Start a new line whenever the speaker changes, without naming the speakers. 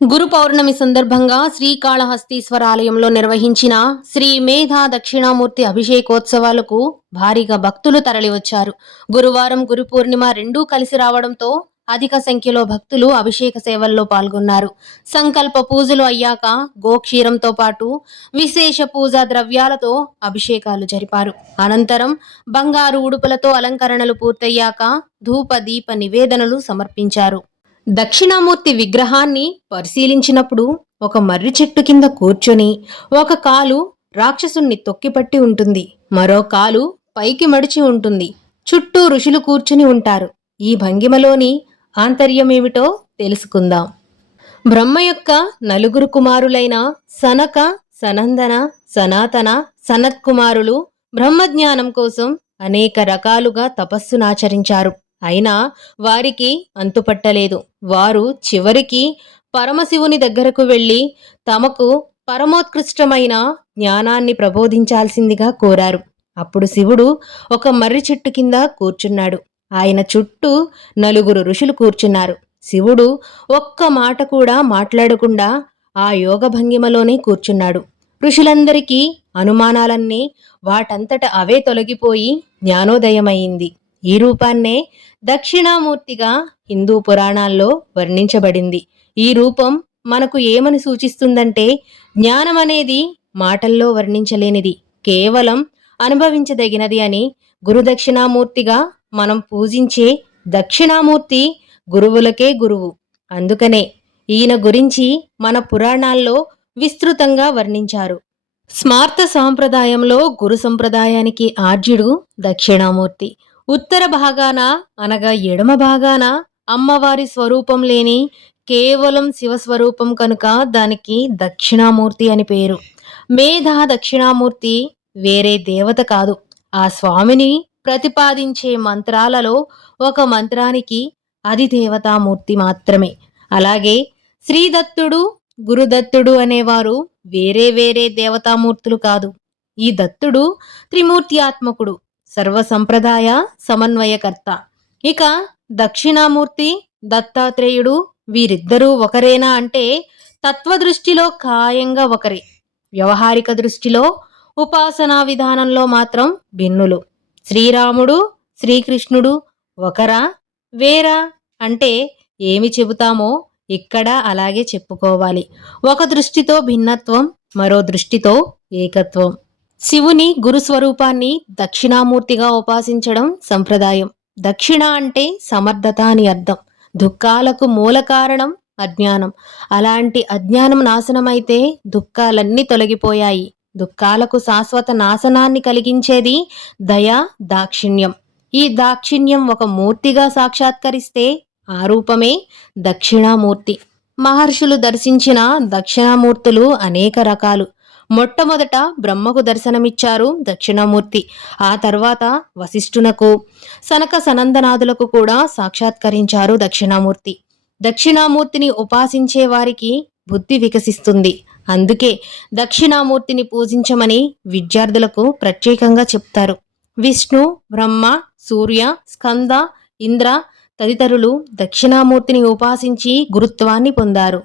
గురు పౌర్ణమి సందర్భంగా శ్రీకాళహస్తీశ్వర ఆలయంలో నిర్వహించిన శ్రీ మేధా దక్షిణామూర్తి అభిషేకోత్సవాలకు భారీగా భక్తులు తరలివచ్చారు. గురువారం గురు పూర్ణిమ రెండూ కలిసి రావడంతో అధిక సంఖ్యలో భక్తులు అభిషేక సేవల్లో పాల్గొన్నారు. సంకల్ప పూజలు అయ్యాక గోక్షీరంతో పాటు విశేష పూజా ద్రవ్యాలతో అభిషేకాలు జరిపారు. అనంతరం బంగారు ఉడుపులతో అలంకరణలు పూర్తయ్యాక ధూప దీప నివేదనలు సమర్పించారు. దక్షిణామూర్తి విగ్రహాన్ని పరిశీలించినప్పుడు ఒక మర్రి చెట్టు కింద కూర్చొని ఒక కాలు రాక్షసుణ్ణి తొక్కిపట్టి ఉంటుంది. మరో కాలు పైకి మడిచి ఉంటుంది. చుట్టూ ఋషులు కూర్చుని ఉంటారు. ఈ భంగిమలోని ఆంతర్యమేమిటో తెలుసుకుందాం. బ్రహ్మ యొక్క నలుగురు కుమారులైన సనక సనందన సనాతన సనత్ కుమారులు బ్రహ్మజ్ఞానం కోసం అనేక రకాలుగా తపస్సునాచరించారు అయినా వారికి అంతుపట్టలేదు. వారు చివరికి పరమశివుని దగ్గరకు వెళ్ళి తమకు పరమోత్కృష్టమైన జ్ఞానాన్ని ప్రబోధించాల్సిందిగా కోరారు. అప్పుడు శివుడు ఒక మర్రి చెట్టు కింద కూర్చున్నాడు. ఆయన చుట్టూ నలుగురు ఋషులు కూర్చున్నారు. శివుడు ఒక్క మాట కూడా మాట్లాడకుండా ఆ యోగ భంగిమలోనే కూర్చున్నాడు. ఋషులందరికీ అనుమానాలన్నీ వాటంతట అవే తొలగిపోయి జ్ఞానోదయమైంది. ఈ రూపాన్నే దక్షిణామూర్తిగా హిందూ పురాణాల్లో వర్ణించబడింది. ఈ రూపం మనకు ఏమని సూచిస్తుందంటే జ్ఞానం అనేది మాటల్లో వర్ణించలేనిది కేవలం అనుభవించదగినది అని గురుదక్షిణామూర్తిగా మనం పూజించే దక్షిణామూర్తి గురువులకే గురువు. అందుకనే ఈయన గురించి మన పురాణాల్లో విస్తృతంగా వర్ణించారు. స్మార్త సాంప్రదాయంలో గురు సంప్రదాయానికి ఆర్జుడు దక్షిణామూర్తి. ఉత్తర భాగాన అనగా ఎడమ భాగాన అమ్మవారి స్వరూపం లేని కేవలం శివస్వరూపం కనుక దానికి దక్షిణామూర్తి అని పేరు. మేధా దక్షిణామూర్తి వేరే దేవత కాదు. ఆ స్వామిని ప్రతిపాదించే మంత్రాలలో ఒక మంత్రానికి అది దేవతామూర్తి మాత్రమే. అలాగే శ్రీదత్తుడు గురుదత్తుడు అనేవారు వేరే వేరే దేవతామూర్తులు కాదు. ఈ దత్తుడు త్రిమూర్త్యాత్మకుడు. సర్వ సంప్రదాయ సమన్వయకర్త. ఇక దక్షిణామూర్తి దత్తాత్రేయుడు వీరిద్దరూ ఒకరేనా అంటే తత్వదృష్టిలో ఖాయంగా ఒకరే. వ్యవహారిక దృష్టిలో ఉపాసనా విధానంలో మాత్రం భిన్నులు. శ్రీరాముడు శ్రీకృష్ణుడు ఒకరా వేరా అంటే ఏమి చెబుతామో ఇక్కడ అలాగే చెప్పుకోవాలి. ఒక దృష్టితో భిన్నత్వం మరో దృష్టితో ఏకత్వం. శివుని గురుస్వరూపాన్ని దక్షిణామూర్తిగా ఉపాసించడం సంప్రదాయం. దక్షిణ అంటే సమర్థత అని అర్థం. దుఃఖాలకు మూల కారణం అజ్ఞానం. అలాంటి అజ్ఞానం నాశనమైతే దుఃఖాలన్నీ తొలగిపోయాయి. దుఃఖాలకు శాశ్వత నాశనాన్ని కలిగించేది దయ దాక్షిణ్యం. ఈ దాక్షిణ్యం ఒక మూర్తిగా సాక్షాత్కరిస్తే ఆ రూపమే దక్షిణామూర్తి. మహర్షులు దర్శించిన దక్షిణామూర్తులు అనేక రకాలు. మొట్టమొదట బ్రహ్మకు దర్శనమిచ్చారు దక్షిణామూర్తి. ఆ తర్వాత వశిష్ఠునకు సనక సనందనాథులకు కూడా సాక్షాత్కరించారు దక్షిణామూర్తి. దక్షిణామూర్తిని ఉపాసించే వారికి బుద్ధి వికసిస్తుంది. అందుకే దక్షిణామూర్తిని పూజించమని విద్యార్థులకు ప్రత్యేకంగా చెప్తారు. విష్ణు బ్రహ్మ సూర్య స్కంద ఇంద్ర తదితరులు దక్షిణామూర్తిని ఉపాసించి గురుత్వాన్ని పొందారు.